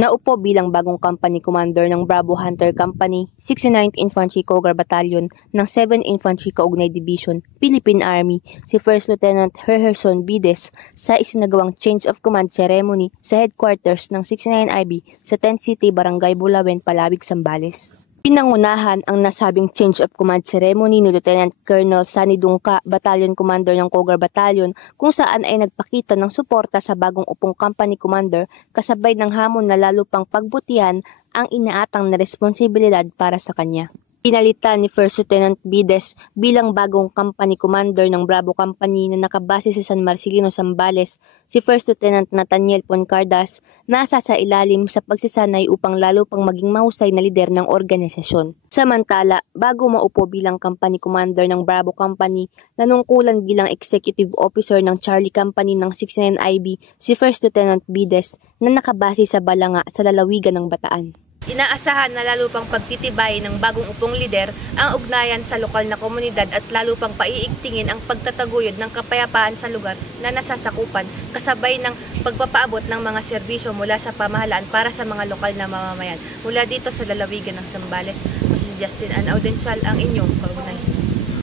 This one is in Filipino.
Naupo bilang bagong company commander ng Bravo Hunter Company, 69th Infantry Cougar Battalion ng 7th Infantry Kaugnay Division, Philippine Army, si First Lieutenant Herherson Bides sa isinagawang change of command ceremony sa headquarters ng 69IB sa 10th City, Barangay Bulawen, Palawig, Zambales. Pinangunahan ang nasabing change of command ceremony ni Lieutenant Colonel Sani Dungka, Battalion Commander ng Cougar Battalion, kung saan ay nagpakita ng suporta sa bagong upong company commander kasabay ng hamon na lalo pang pagbutihan ang inaatang na responsibilidad para sa kanya. Pinalitan ni First Lieutenant Bides bilang bagong company commander ng Bravo Company na nakabase sa San Marcelino, Zambales, si First Lieutenant Nathaniel Poncardas na nasa sa ilalim sa pagsasanay upang lalo pang maging mahusay na lider ng organisasyon. Samantala, bago maupo bilang company commander ng Bravo Company, nanungkulan bilang executive officer ng Charlie Company ng 69IB si First Lieutenant Bides na nakabase sa Balanga sa lalawigan ng Bataan. Inaasahan na lalo pang pagtitibay ng bagong upong lider ang ugnayan sa lokal na komunidad at lalo pang paiigtingin ang pagtataguyod ng kapayapaan sa lugar na nasasakupan kasabay ng pagpapaabot ng mga serbisyo mula sa pamahalaan para sa mga lokal na mamamayan. Mula dito sa lalawigan ng Zambales, si Justin Ann Audencial ang inyong kaugnay.